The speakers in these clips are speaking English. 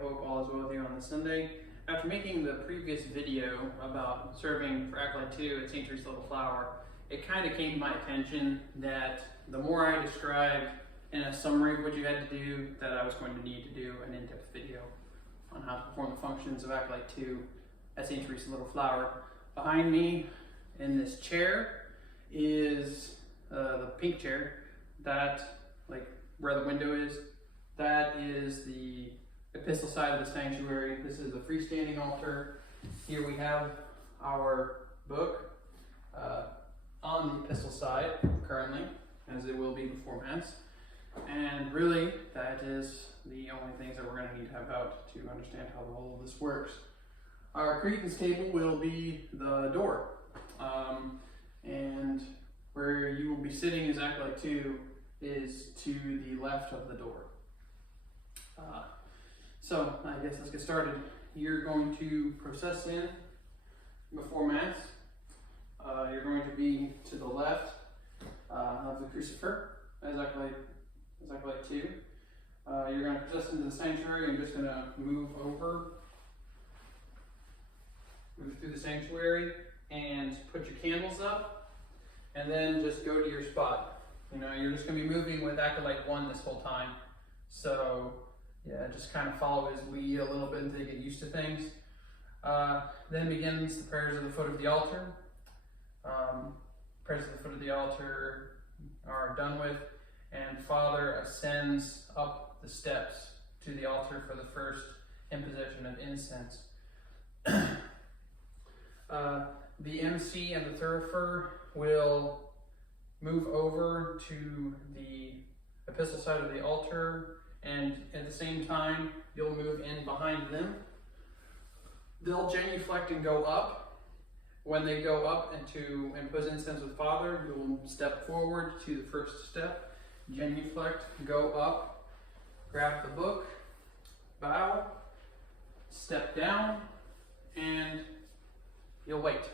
hope all is well with you on this Sunday. After making the previous video about serving for Acolyte 2 at St. Teresa's Little Flower, it kind of came to my attention that the more I described in a summary of what you had to do, that I was going to need to do an in-depth video on how to perform the functions of Acolyte 2 at St. Teresa's Little Flower. Behind me in this chair is the pink chair, that, like where the window is, that is the epistle side of the sanctuary. This is the freestanding altar. Here we have our book on the epistle side currently, as it will be before Mass. And really, that is the only things that we're going to need to have out to understand how the whole of this works. Our credence table will be the door. And where you will be sitting as Acolyte 2 is to the left of the door. So I guess let's get started. You're going to process in before Mass. You're going to be to the left of the crucifer as Acolyte 2. You're going to process into the sanctuary. I'm just going to move through the sanctuary and put your candles up, and then just go to your spot. You know, you're just going to be moving with Acolyte 1 this whole time. So yeah, just kind of follow his lead a little bit until you get used to things. Then begins the prayers of the foot of the altar. Prayers of the foot of the altar are done with, and Father ascends up the steps to the altar for the first imposition of incense. The MC and the thurifer will move over to the epistle side of the altar, and at the same time, you'll move in behind them. They'll genuflect and go up. When they go up and to impose incense with Father, you'll step forward to the first step, genuflect, go up, grab the book, bow, step down, and you'll wait.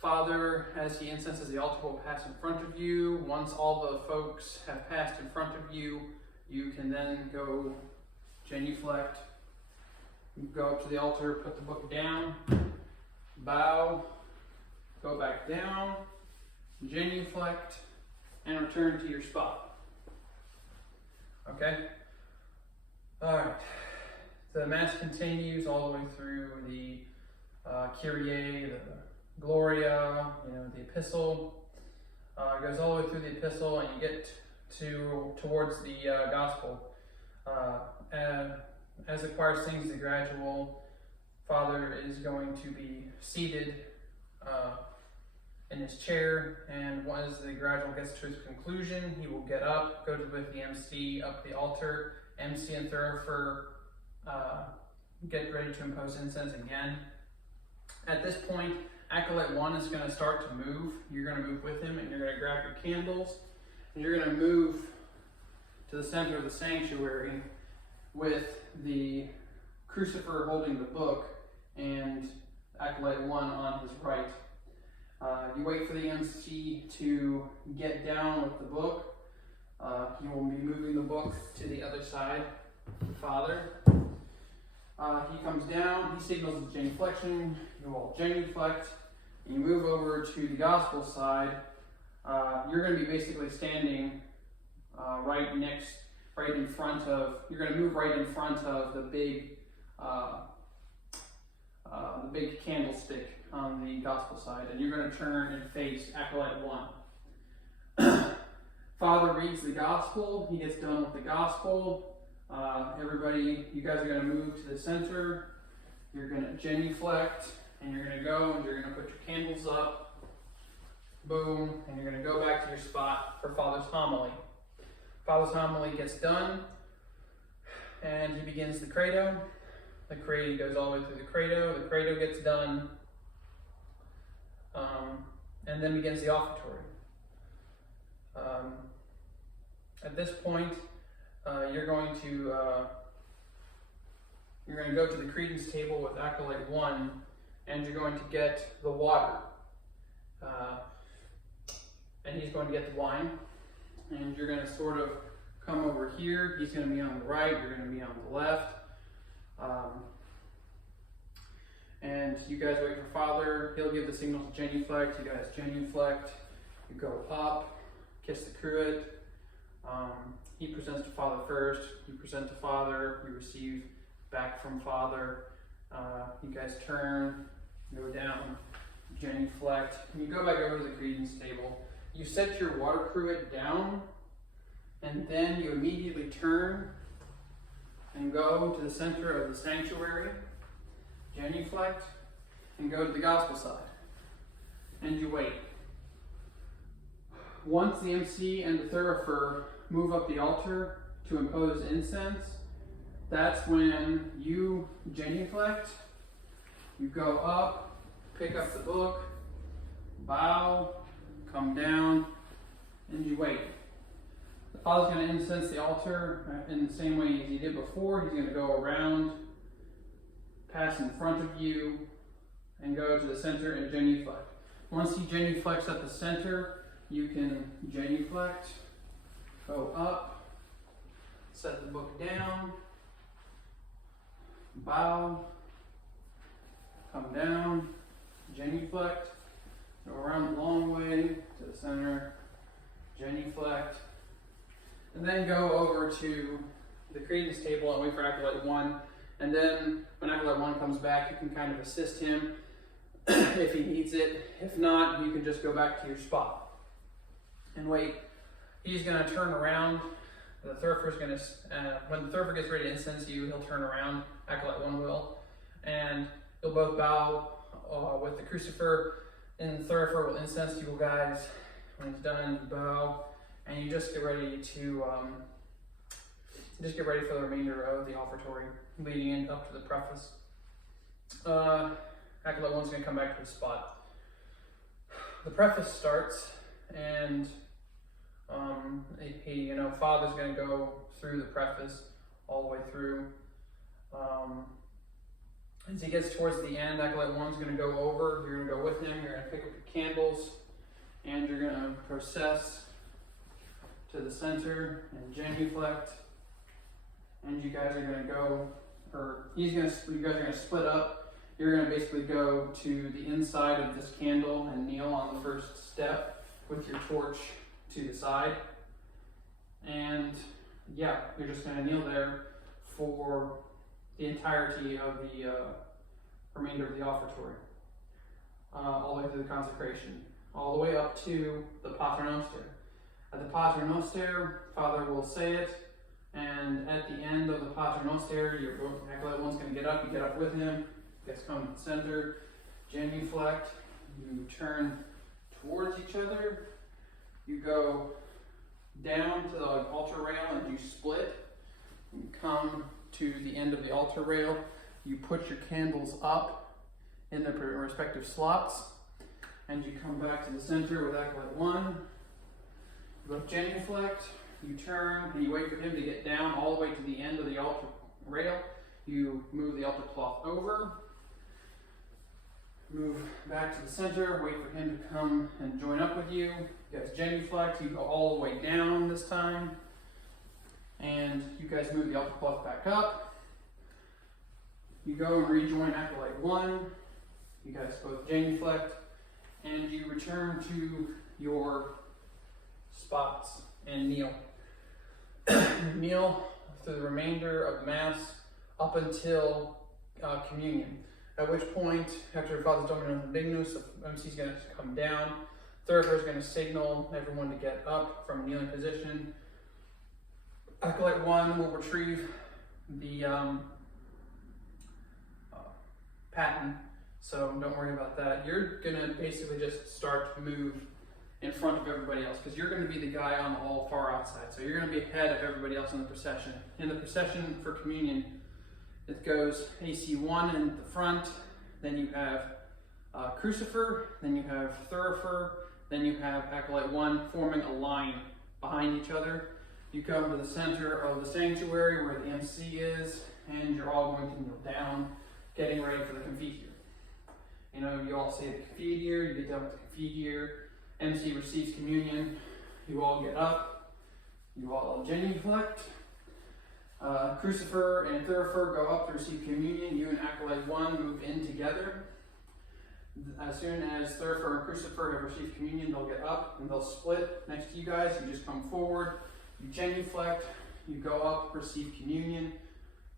Father, as he incenses the altar, will pass in front of you. Once all the folks have passed in front of you, you can then go genuflect, go up to the altar, put the book down, bow, go back down, genuflect, and return to your spot. Okay? All right. The Mass continues all the way through the Kyrie, the Gloria, the epistle. Goes all the way through the epistle, and you get towards the gospel. As the choir sings the gradual, Father is going to be seated in his chair, and as the gradual gets to its conclusion, he will get up, go with the MC up the altar. MC and thurifer get ready to impose incense again. At this point, Acolyte 1 is going to start to move. You're going to move with him, and you're going to grab your candles, and you're going to move to the center of the sanctuary with the crucifer holding the book and Acolyte 1 on his right. You wait for the MC to get down with the book. He will be moving the book to the other side, the Father. He comes down, he signals the genuflection, you all genuflect, and you move over to the gospel side. You're going to be basically standing you're going to move right in front of the big candlestick on the gospel side, and you're going to turn and face Acolyte 1. Father reads the gospel, he gets done with the gospel. Everybody, you guys are going to move to the center. You're going to genuflect, and you're going to go, and you're going to put your candles up. Boom, and you're going to go back to your spot for Father's homily. Father's homily gets done, and he begins the credo. The credo goes all the way through the credo. The credo gets done, and then begins the offertory. At this point, you're going to go to the credence table with Acolyte 1, and you're going to get the water. And he's going to get the wine, and you're going to sort of come over here. He's going to be on the right, you're going to be on the left. And you guys wait for Father. He'll give the signal to genuflect. You guys genuflect. You go up, kiss the cruet. He presents to Father first. You present to Father. You receive back from Father. You guys turn, go down, genuflect. And you go back over to the credence table. You set your water cruet down, and then you immediately turn and go to the center of the sanctuary, genuflect, and go to the gospel side. And you wait. Once the MC and the thurifer move up the altar to impose incense, that's when you genuflect, you go up, pick up the book, bow, come down, and you wait. The Father's going to incense the altar in the same way as he did before. He's going to go around, pass in front of you, and go to the center and genuflect. Once he genuflects at the center, you can genuflect, go up, set the book down, bow, come down, genuflect, go around the long way to the center, genuflect, and then go over to the credence table and wait for Acolyte 1. And then when Acolyte 1 comes back, you can kind of assist him if he needs it. If not, you can just go back to your spot and wait. He's going to turn around. The thurifer's going to, when the thurifer gets ready to incense you, he'll turn around. Acolyte 1 will. And you'll both bow with the crucifer, and the thurifer will incense you guys. When it's done, you bow, and you just get ready to for the remainder of the offertory, leading in up to the preface. Acolyte 1's going to come back to his spot. The preface starts, and Father's going to go through the preface all the way through. As he gets towards the end, Acolyte 1's going to go over. You're going to go with him. You're going to pick up your candles, and you're going to process to the center and genuflect. And you guys are going to go, you guys are going to split up. You're going to basically go to the inside of this candle and kneel on the first step with your torch to the side. And yeah, you're just going to kneel there for the entirety of the remainder of the offertory, all the way through the consecration, all the way up to the Pater Noster. At the Pater Noster, Father will say it, and at the end of the Pater Noster, Acolyte 1's going to get up. You get up with him. You guys come to the center, genuflect. You turn towards each other. You go down to the altar rail and you split. You come to the end of the altar rail. You put your candles up in their respective slots, and you come back to the center with Acolyte 1. You both genuflect. You turn and you wait for him to get down all the way to the end of the altar rail. You move the altar cloth over, move back to the center, wait for him to come and join up with you. You guys genuflect. You go all the way down this time, and you guys move the altar cloth back up. You go and rejoin Acolyte 1. You guys both genuflect, and you return to your spots and kneel. Kneel through the remainder of the Mass up until communion. At which point, after Father's Dominus Dignus, the MC is going to come down. Thurifer is going to signal everyone to get up from a kneeling position. Acolyte 1 will retrieve the paten, so don't worry about that. You're going to basically just start to move in front of everybody else, because you're going to be the guy on the all far outside. So you're going to be ahead of everybody else in the procession. In the procession for communion, it goes AC1 in the front, then you have crucifer, then you have thurifer, then you have Acolyte 1 forming a line behind each other. You come to the center of the sanctuary where the MC is, and you're all going to kneel down, getting ready for the Confiteor. You all say the Confiteor, you get done with the Confiteor, MC receives communion, you all get up, You all genuflect. Crucifer and Thurifer go up to receive communion. You and Acolyte 1 move in together. As soon as Thurifer and Crucifer have received communion, they'll get up and they'll split next to you guys. You just come forward, you genuflect, you go up, receive communion,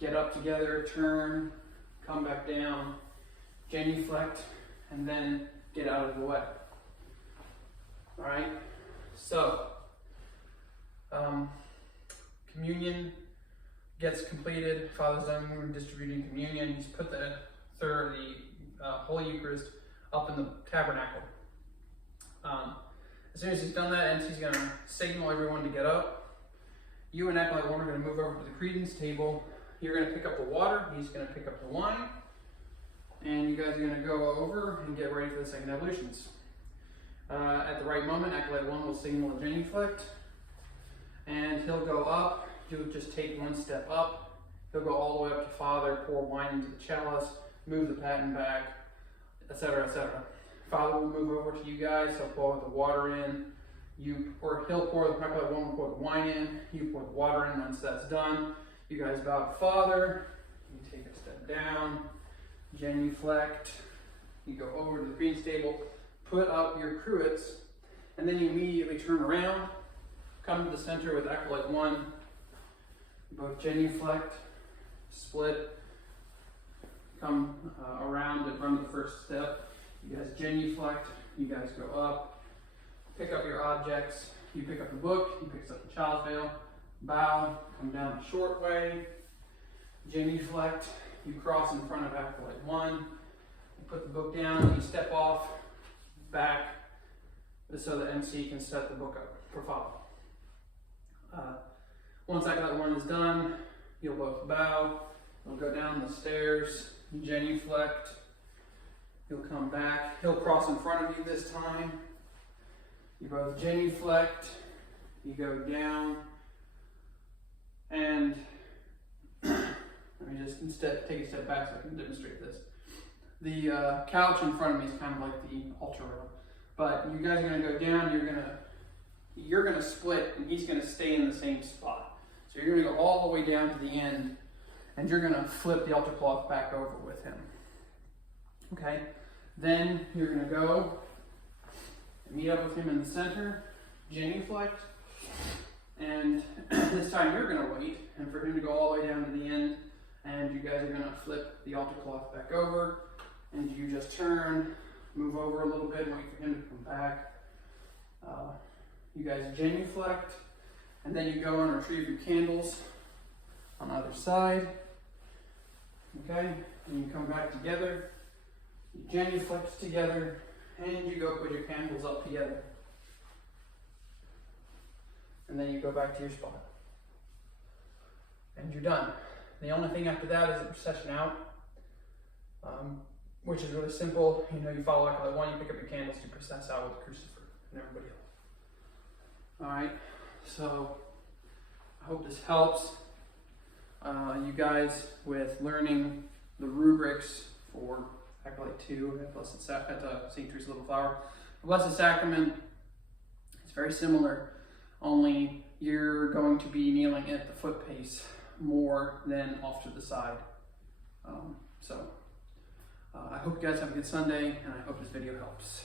get up together, turn, come back down, genuflect, and then get out of the way. All right, so communion gets completed. Father's done distributing communion. He's put the Holy Eucharist up in the tabernacle. As soon as he's done that, he's going to signal everyone to get up. You and Acolyte 1 are going to move over to the credence table. You're going to pick up the water. He's going to pick up the wine. And you guys are going to go over and get ready for the second ablutions. At the right moment, Acolyte 1 will signal a genuflect. And he'll go up. You'll just take one step up. He'll go all the way up to Father, pour wine into the chalice, move the paten back, etc., etc. Father will move over to you guys. He'll pour the water in. Acolyte 1 will pour the wine in. You pour the water in. Once that's done, you guys bow to Father. You take a step down, genuflect. You go over to the credence table, put up your cruets, and then you immediately turn around, come to the center with Acolyte 1. Both genuflect, split, come around and run to the first step. You guys genuflect, you guys go up, pick up your objects. You pick up the book, he picks up the child's veil, bow, come down the short way, genuflect, you cross in front of Acolyte 1, you put the book down, you step off, back, so the MC can set the book up for Father. Once Acolyte 1 is done, you'll both bow, you'll go down the stairs, genuflect, you'll come back, he'll cross in front of you this time, you both genuflect, you go down, and let me just take a step back so I can demonstrate this. The couch in front of me is kind of like the altar rail, but you guys are going to go down, you're going to split, and he's going to stay in the same spot. So you're going to go all the way down to the end, and you're going to flip the altar cloth back over with him. Okay? Then you're going to go and meet up with him in the center, genuflect, and this time you're going to wait, and for him to go all the way down to the end, and you guys are going to flip the altar cloth back over, and you just turn, move over a little bit, and wait for him to come back. You guys genuflect, and then you go and retrieve your candles on either side. Okay, and you come back together, you genuflect together, and you go put your candles up together. And then you go back to your spot. And you're done. The only thing after that is the procession out, which is really simple. You follow Acolyte 1, you pick up your candles to process out with the Crucifer and everybody else. Alright, so I hope this helps you guys with learning the rubrics for Acolyte 2 at St. Teresa's Little Flower. The Blessed Sacrament is very similar, only you're going to be kneeling at the foot pace more than off to the side. I hope you guys have a good Sunday, and I hope this video helps.